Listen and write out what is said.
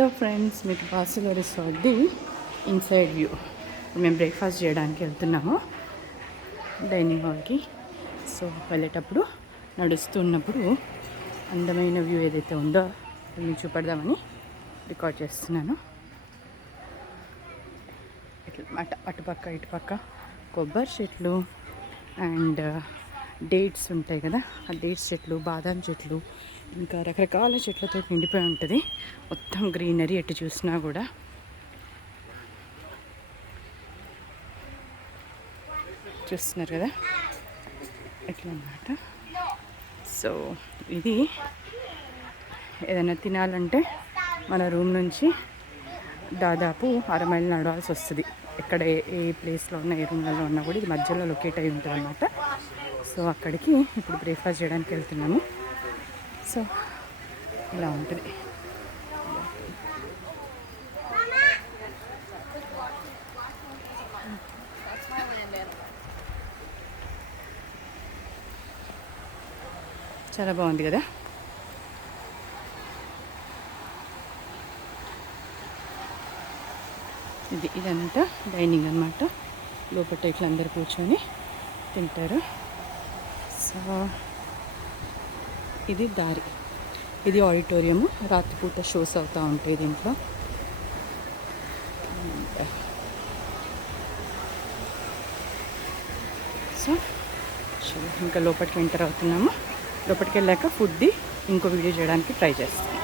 Hello friends, మీకు బార్సిలో రిసార్ట్ది inside view. మేము breakfast చేయడానికి వెళ్తున్నాము డైనింగ్ హాల్కి. సో వెళ్ళేటప్పుడు నడుస్తున్నప్పుడు అందమైన వ్యూ ఏదైతే ఉందో అది మీకు చూపెడదామని రికార్డ్ చేస్తున్నాను. ఇట్లా అటుపక్క ఇటుపక్క కొబ్బరి చెట్లు అండ్ డేట్స్ ఉంటాయి కదా, ఆ డేట్స్ చెట్లు, బాదాం చెట్లు, ఇంకా రకరకాల చెట్లతో నిండిపోయి ఉంటుంది. మొత్తం గ్రీనరీ ఎటు చూసినా కూడా. చూస్తున్నారు కదా ఎట్లా అన్నమాట. సో ఇది ఏదైనా తినాలంటే మన రూమ్ నుంచి దాదాపు 6 మైళ్ళు నడవాల్సి వస్తుంది. ఎక్కడ ఏ ప్లేస్లో ఉన్న, ఏ రూమ్లలో ఉన్నా కూడా ఇది మధ్యలో లొకేట్ అయి ఉంటుంది అన్నమాట. సో అక్కడికి ఇప్పుడు బ్రేక్ఫాస్ట్ చేయడానికి వెళ్తున్నాము. సో ఇలా ఉంటుంది. చాలా బాగుంది కదా. ఇదంతా డైనింగ్ అన్నమాట. లోపల ఇట్లా అందరు కూర్చొని తింటారు. సో ఇది దారి, ఇది ఆడిటోరియము. రాత్రిపూట షోస్ అవుతూ ఉంటాయి దీంట్లో. సో ఇంకా లోపలికి ఎంటర్ అవుతున్నాము. లోపలికి వెళ్ళాక ఫుడ్ది ఇంకో వీడియో చేయడానికి ట్రై చేస్తాను.